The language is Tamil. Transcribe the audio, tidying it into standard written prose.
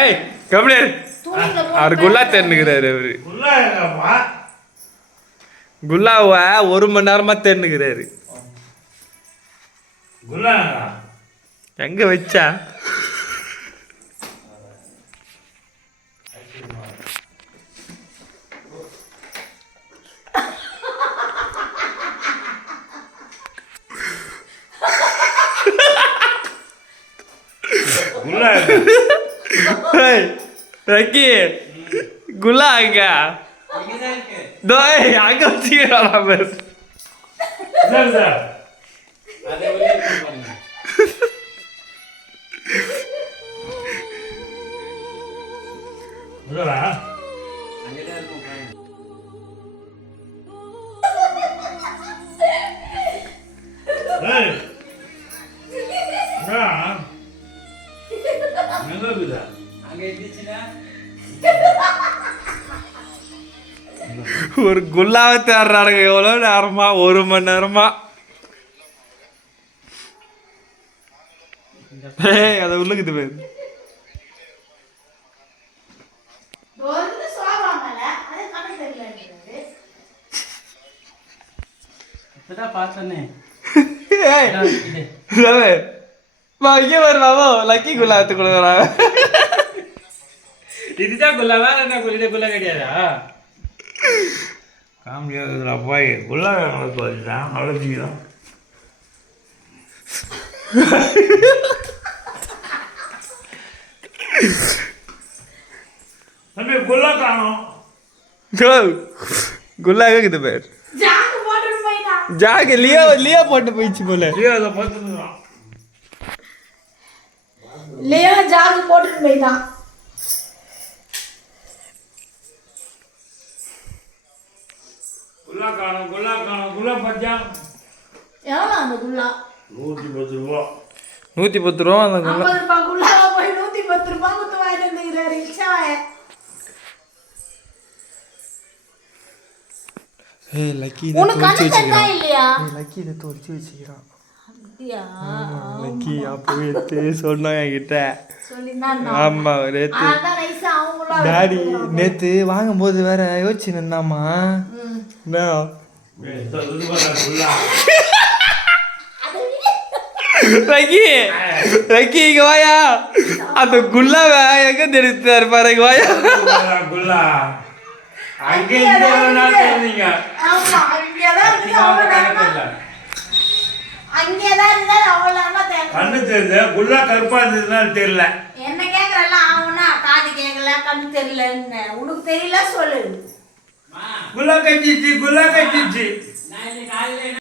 ஏய் கம்ப்ளீ அவர் குல்லா தேர்னுக்கிறாரு அவரு குல்லாவை 1 மணி நேரமா தேர்னுக்கிறாரு எங்க வச்சா ரக்கி குல்லா அங்க டேய் அங்க வச்சிரலாம் பஸ் சார் அதே வெளிய போங்க குல்லா அங்க தான் இருக்கும் ஏய் ஒரு குல்லாவை தேடுறாங்க எவ்வளோ நேரமா 1 மணி நேரமா அதை உள்ளுக்குது பேர் இங்கே வருவாவோ லக்கி குல்லா எடுத்து கொடுக்குறாங்க இதுதான் குல்லாவா என்ன குல்லா கிடையாதா காமெடியாக போய் குல்லா வச்சுட்டான் அவ்வளோதான் தம்பி குல்லா காணும் குல்லா இருக்குது பேர் ஜாக்கு லியோ போட்டு போயிடுச்சு போல லியோ ஜாகு போட்டுட்டு போயிட்டான் குல்லா காணும் குல்லா பச்சா எவ்வளோ அந்த குல்லா 110 ரூபா 110 ரூபா அந்த குல்லா 50 ரூபாய் குல்லா போய் 110 ரூபாய் கொடுத்து வாங்கிட்டு வந்துக்கிறாரு ரிக்ஷாவை ஏய் லக்கி உனக்கு கண்ணு தெரியுதா இல்லையா லக்கி இதை தொலைச்சி வச்சுக்கிறான் அப்படியா லக்கி அப்பவே சொன்னா என்கிட்ட சொல்லிதான் ஆமா நேத்து டாடி நேத்து வாங்கும்போது வேற யோசிச்சு நின்னாமா லக்கி லக்கி இங்க வாயா அந்த குல்லாவை எங்க தெரிவித்தாரு பாரு இங்க வாயா குல்லா அங்கே தெரிஞ்சீங்க கண்ணு தெரியல குல்லா கருப்பா இருந்ததுன்னு தெரியல என்ன கேக்குறல ஆவுனா காது கேக்கல கண்ணு தெரியல உனக்கு தெரியல சொல்லு குல்லா கட்டிச்சு